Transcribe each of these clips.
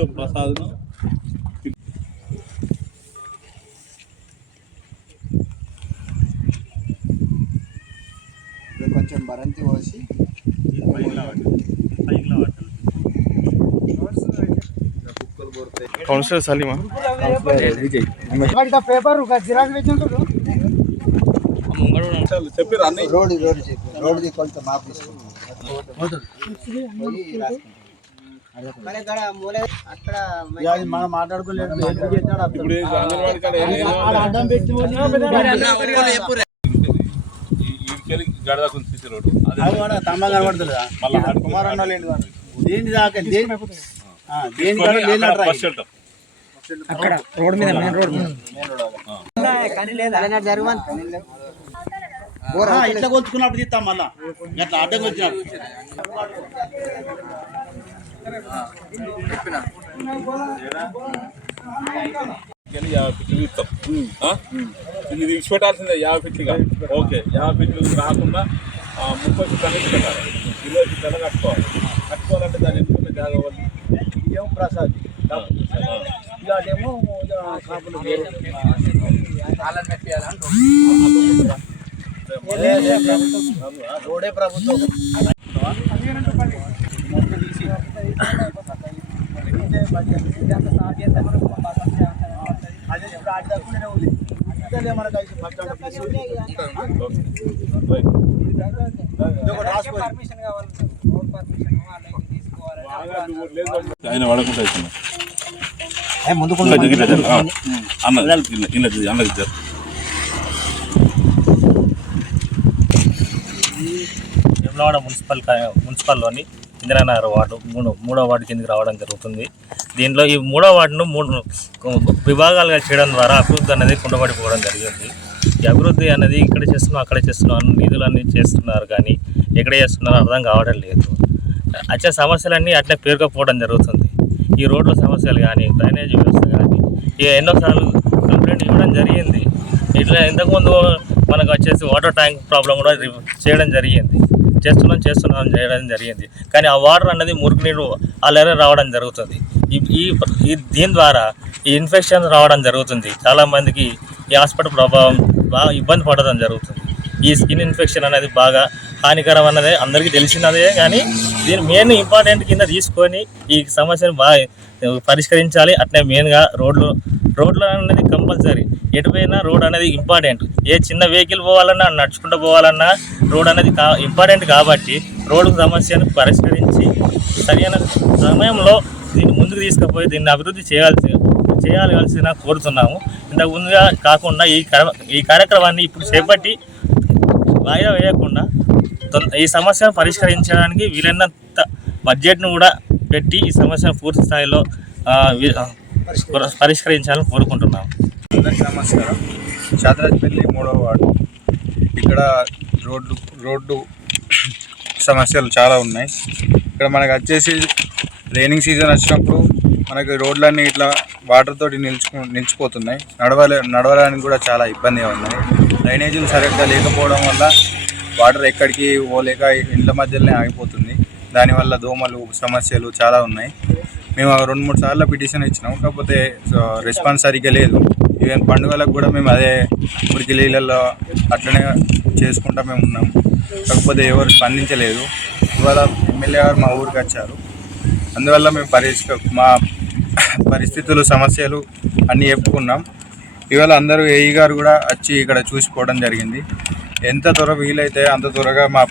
ప్రభుత్వ ప్రసాదం కొంచెం బరంతి పోసి కౌన్సిలర్ సలీమా విజయ్ పేపర్ చెప్పారు అన్ని రోడ్ కొంత మాపు మనం మాట్లాడుకోలేదు తమ్మ కనబడుతుంది కుమారన్న దేని దాకా అక్కడ రోడ్ మీద మెయిన్ రోడ్ ఇట్లా కొలుచుకున్నప్పుడు తీస్తాం మళ్ళా అట్లా అడ్డం వచ్చినప్పుడు ఇది విడిచిపెట్టాల్సిందే 50 ఫీట్లుగా. ఓకే 50 ఫీట్లు రాకుండా 30 ఫీట్లు అనేది పెట్టాలి. 20 ఫీట్లు కట్టుకోవాలి. కట్టుకోవాలంటే దాన్ని ఎందుకున్న జాగ్రత్త ఇదేమో ప్రసాద్ ఇదేమో కాపులు రోడే ప్రభుత్వం అదే ఇప్పుడు ఆడి తక్కువనే ఉంది ఇదే మనకు ఆయన వాడకుండా ముందుకు అన్నది వేములవాడ మున్సిపల్లోని ఇందిరానగర్ వార్డు మూడో వార్డు కిందకి రావడం జరుగుతుంది. దీంట్లో ఈ మూడో వార్డును 3 విభాగాలుగా చేయడం ద్వారా అభివృద్ధి అనేది కుండబడిపోవడం జరిగింది. ఈ అభివృద్ధి అనేది ఇక్కడ చేస్తున్నాం అక్కడ చేస్తున్నాం నిధులన్నీ చేస్తున్నారు కానీ ఎక్కడ చేస్తున్నారో అర్థం కావడం లేదు. వచ్చే సమస్యలన్నీ అట్లే పేరుకపోవడం జరుగుతుంది. ఈ రోడ్ల సమస్యలు కానీ డ్రైనేజ్ వ్యవస్థ కానీ ఎన్నోసార్లు కంప్లైంట్ ఇవ్వడం జరిగింది. ఇట్లా ఇంతకుముందు మనకు వచ్చేసి వాటర్ ట్యాంక్ ప్రాబ్లం కూడా చేయడం జరిగింది. చేస్తున్నాం చేయడం జరిగింది. కానీ ఆ వాటర్ అనేది మురికి నీరు అల్లరే రావడం జరుగుతుంది. దీని ద్వారా ఈ ఇన్ఫెక్షన్ రావడం జరుగుతుంది. చాలామందికి ఈ హాస్పిటల్ ప్రభావం బాగా ఇబ్బంది పడడం జరుగుతుంది. ఈ స్కిన్ ఇన్ఫెక్షన్ అనేది బాగా హానికరం అన్నదే అందరికీ తెలిసినదే. కానీ దీని మెయిన్ ఇంపార్టెంట్ కింద తీసుకొని ఈ సమస్యను బాగా పరిష్కరించాలి. అట్నే మెయిన్గా రోడ్లు అనేది కంపల్సరీ. ఎటుపోయినా రోడ్ అనేది ఇంపార్టెంట్. ఏ చిన్న వెహికల్ పోవాలన్నా నడుచుకుంటూ పోవాలన్నా రోడ్ అనేది ఇంపార్టెంట్ కాబట్టి రోడ్డు సమస్యను పరిష్కరించి సరైన సమయంలో దీన్ని ముందుకు తీసుకుపోయి దీన్ని అభివృద్ధి చేయాల్సిన కోరుతున్నాము. ఇంతకు ముందుగా కాకుండా ఈ కార్యక్రమాన్ని ఇప్పుడు చేపట్టి వాయిదా వేయకుండా ఈ సమస్యను పరిష్కరించడానికి వీలైనంత బడ్జెట్ను కూడా పెట్టి ఈ సమస్యను పూర్తి స్థాయిలో పరిష్కరించాలని కోరుకుంటున్నాము. అందరికీ నమస్కారం. శాతరాజ్పల్లి 3వ వార్డు. ఇక్కడ రోడ్డు సమస్యలు చాలా ఉన్నాయి. ఇక్కడ మనకు వచ్చేసి రైనింగ్ సీజన్ వచ్చినప్పుడు మనకి రోడ్లన్నీ ఇట్లా వాటర్ తోటి నిలిచిపోతున్నాయి. నడవడానికి కూడా చాలా ఇబ్బందిగా ఉన్నాయి. డ్రైనేజీలు సరిగ్గా లేకపోవడం వల్ల వాటర్ ఎక్కడికి పోలేక ఇండ్ల మధ్యలోనే ఆగిపోతుంది. దానివల్ల దోమలు సమస్యలు చాలా ఉన్నాయి. మేము 2-3 సార్లు పిటిషన్ ఇచ్చినాం, కాకపోతే రెస్పాన్స్ సరిగ్గా లేదు. ఈవెన్ పండుగలకు కూడా మేము అదే మురికి నీళ్ళల్లో అట్లనే చేసుకుంటా మేము ఉన్నాం, కాకపోతే ఎవరు స్పందించలేదు. ఇవాళ ఎమ్మెల్యే గారు మా ఊరికి వచ్చారు. అందువల్ల మేము మా పరిస్థితులు సమస్యలు అన్నీ చెప్పుకున్నాం. ఇవాళ అందరూ ఏఈ గారు కూడా వచ్చి ఇక్కడ చూసిపోవడం జరిగింది. ఎంత త్వరగా వీలైతే అంత త్వరగా మా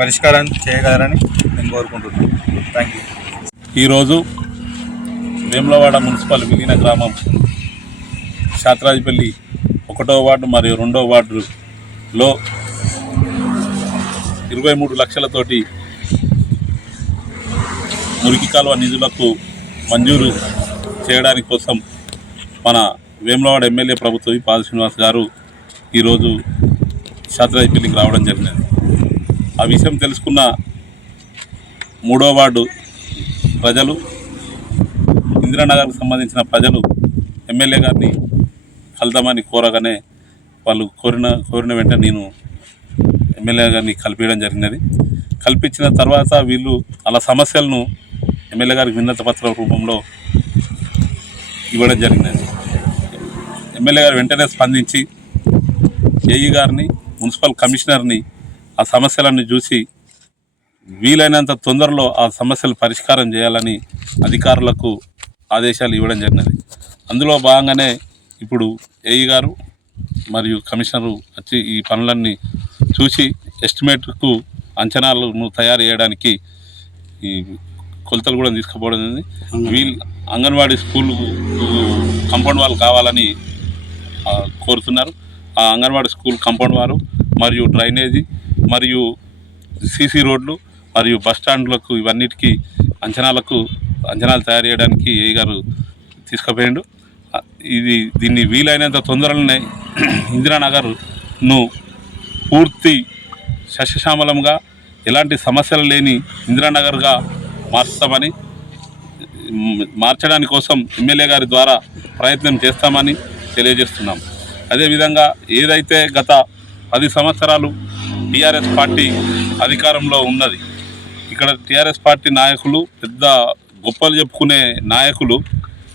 పరిష్కారం చేయగలరని నేను కోరుకుంటున్నాను. Thank you. ఈరోజు వేములవాడ మున్సిపల్ విలీన గ్రామం శాతరాజ్పల్లి 1వ వార్డు మరియు 2వ వార్డులో 23 లక్షలతోటి మురికి కాలువ నిధులకు మంజూరు చేయడానికి కోసం మన వేములవాడ ఎమ్మెల్యే ప్రభుత్వ పాద శ్రీనివాస్ గారు ఈరోజు శాతరాజ్పల్లికి రావడం జరిగినది. ఆ విషయం తెలుసుకున్న 3వ వార్డు ప్రజలు, ఇందిరానగర్కు సంబంధించిన ప్రజలు ఎమ్మెల్యే గారిని కలుద్దామని కోరగానే వాళ్ళు కోరిన వెంటనే నేను ఎమ్మెల్యే గారిని కల్పించడం జరిగినది. కల్పించిన తర్వాత వీళ్ళు అలా సమస్యలను ఎమ్మెల్యే గారికి వినతి పత్రం రూపంలో ఇవ్వడం జరిగినది. ఎమ్మెల్యే గారు వెంటనే స్పందించి ఏఈ గారిని, మున్సిపల్ కమిషనర్ని ఆ సమస్యలన్నీ చూసి వీలైనంత తొందరలో ఆ సమస్యలు పరిష్కారం చేయాలని అధికారులకు ఆదేశాలు ఇవ్వడం జరిగినది. అందులో భాగంగానే ఇప్పుడు ఏఈ గారు మరియు కమిషనరు వచ్చి ఈ పనులన్నీ చూసి ఎస్టిమేట్కు అంచనాలను తయారు చేయడానికి ఈ కొలతలు కూడా తీసుకుపోవడం జరిగింది. అంగన్వాడీ స్కూల్ కాంపౌండ్ వాళ్ళు కావాలని కోరుతున్నారు. ఆ అంగన్వాడీ స్కూల్ కాంపౌండ్ వారు మరియు డ్రైనేజీ మరియు సీసీ రోడ్లు మరియు బస్టాండ్లకు ఇవన్నిటికీ అంచనాలు తయారు చేయడానికి ఏఈ గారు తీసుకుపోయిండు. దీన్ని వీలైనంత తొందరలోనే ఇందిరానగర్ను పూర్తి సస్యశ్యామలంగా ఎలాంటి సమస్యలు లేని ఇందిరానగర్గా మార్చడానికి కోసం ఎమ్మెల్యే గారి ద్వారా ప్రయత్నం చేస్తామని తెలియజేస్తున్నాం. అదేవిధంగా ఏదైతే గత 10 సంవత్సరాలు టీఆర్ఎస్ పార్టీ అధికారంలో ఉన్నది, ఇక్కడ టీఆర్ఎస్ పార్టీ నాయకులు పెద్ద గొప్పలు చెప్పుకునే నాయకులు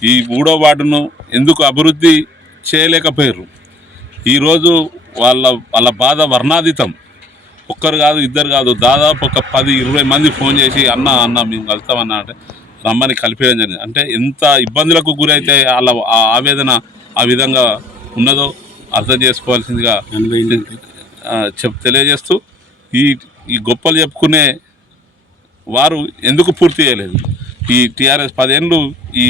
ఈ 3వ వార్డును ఎందుకు అభివృద్ధి చేయలేకపోయారు. ఈరోజు వాళ్ళ బాధ వర్ణాతీతం. ఒక్కరు కాదు, ఇద్దరు కాదు, దాదాపు ఒక 10-20 మంది ఫోన్ చేసి అన్న మేము కలుస్తామన్నా అంటే రమ్మని కలిపేయడం జరిగింది. అంటే ఎంత ఇబ్బందులకు గురైతే వాళ్ళ ఆవేదన ఆ విధంగా ఉన్నదో అర్థం చేసుకోవాల్సిందిగా తెలియజేస్తూ ఈ గొప్పలు చెప్పుకునే వారు ఎందుకు పూర్తి చేయలేదు? ఈ టీఆర్ఎస్ 10 ఏళ్ళు ఈ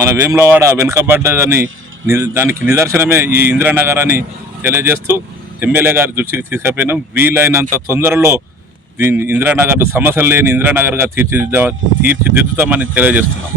మన వేములవాడ వెనుకబడ్డదని దానికి నిదర్శనమే ఈ ఇందిరానగర్ అని తెలియజేస్తూ ఎమ్మెల్యే గారి దృష్టికి తీసుకుపోయినాం. వీలైనంత తొందరలో దీన్ని ఇందిరానగర్ సమస్యలు లేని ఇందిరానగర్గా తీర్చిదిద్దుతామని తెలియజేస్తున్నాం.